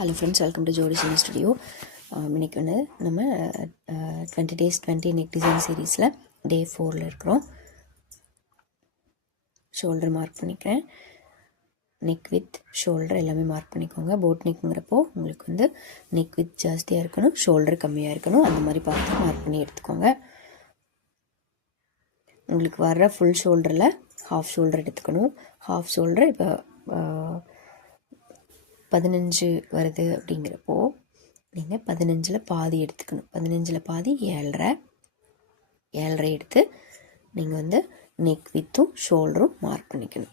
Hello friends, welcome to ஜோடி cine studio. இன்றைக்கி வந்து நம்ம 20 days 20 நெக் டிசைன் சீரீஸில் டே 4 இருக்கிறோம். ஷோல்டர் மார்க் பண்ணிக்கிறேன். நெக் வித் ஷோல்டர் எல்லாமே மார்க் பண்ணிக்கோங்க. போட் நெக்குங்கிறப்போ உங்களுக்கு வந்து நெக் வித் ஜாஸ்தியாக இருக்கணும், ஷோல்டர் கம்மியாக இருக்கணும். அந்த மாதிரி பார்த்து மார்க் பண்ணி எடுத்துக்கோங்க. உங்களுக்கு வர்ற ஃபுல் ஷோல்டரில் ஹாஃப் ஷோல்டர் எடுத்துக்கணும். ஹாஃப் ஷோல்டர் இப்போ 15 வருது அப்படிங்கிறப்போ நீங்கள் 15ல் பாதி எடுத்துக்கணும். 15ல் பாதி 7.5 எடுத்து நீங்கள் வந்து நெக் வித்தும் ஷோல்டரும் மார்க் பண்ணிக்கணும்.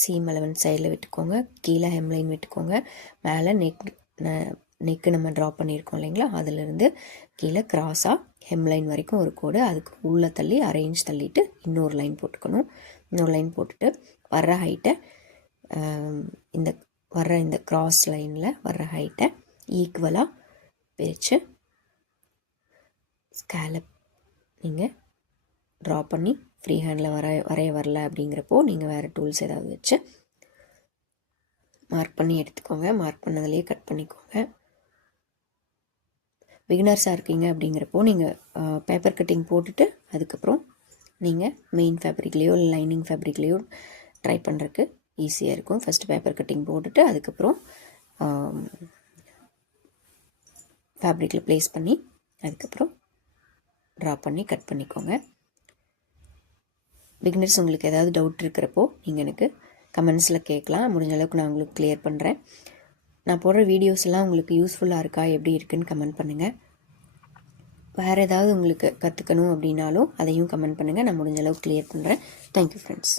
சீம் அலவன்ஸ் சைடில் விட்டுக்கோங்க, கீழே ஹெம்லைன் விட்டுக்கோங்க. மேலே நெக்கு நம்ம ட்ரா பண்ணியிருக்கோம் இல்லைங்களா, அதிலிருந்து கீழே கிராஸாக ஹெம்லைன் வரைக்கும் ஒரு கோடு, அதுக்கு உள்ளே தள்ளி 1/2 இன்ச் தள்ளிட்டு இன்னொரு லைன் போட்டுக்கணும். இன்னொரு லைன் போட்டுட்டு வர்ற ஹைட்டை இந்த கிராஸ் லைனில் வர்ற ஹைட்டை ஈக்குவலாக பிரித்து ஸ்கேலப் நீங்கள் ட்ரா பண்ணி ஃப்ரீ ஹேண்டில் வரைய வரல அப்படிங்கிறப்போ நீங்கள் வேறு டூல்ஸ் ஏதாவது வச்சு மார்க் பண்ணி எடுத்துக்கோங்க. மார்க் பண்ணதுலேயே கட் பண்ணிக்கோங்க. பிகினர்ஸாக இருக்கீங்க அப்படிங்கிறப்போ நீங்கள் பேப்பர் கட்டிங் போட்டுட்டு அதுக்கப்புறம் நீங்கள் மெயின் ஃபேப்ரிக்லேயோ இல்லை லைனிங் ஃபேப்ரிக்லேயோ ட்ரை பண்ணுறதுக்கு ஈஸியாக இருக்கும். ஃபஸ்ட்டு பேப்பர் கட்டிங் போட்டுட்டு அதுக்கப்புறம் ஃபேப்ரிக்கில் ப்ளேஸ் பண்ணி அதுக்கப்புறம் ட்ரா பண்ணி கட் பண்ணிக்கோங்க. பிகினர்ஸ் உங்களுக்கு ஏதாவது டவுட் இருக்கிறப்போ நீங்கள் எனக்கு கமெண்ட்ஸில் கேட்கலாம். முடிஞ்ச அளவுக்கு நான் உங்களுக்கு கிளியர் பண்ணுறேன். நான் போடுற வீடியோஸ் எல்லாம் உங்களுக்கு யூஸ்ஃபுல்லாக இருக்கா, எப்படி இருக்குன்னு கமெண்ட் பண்ணுங்கள். வேறு ஏதாவது உங்களுக்கு கற்றுக்கணும் அப்படின்னாலும் அதையும் கமெண்ட் பண்ணுங்கள். நான் முடிஞ்ச அளவுக்கு கிளியர் பண்ணுறேன். Thank you friends.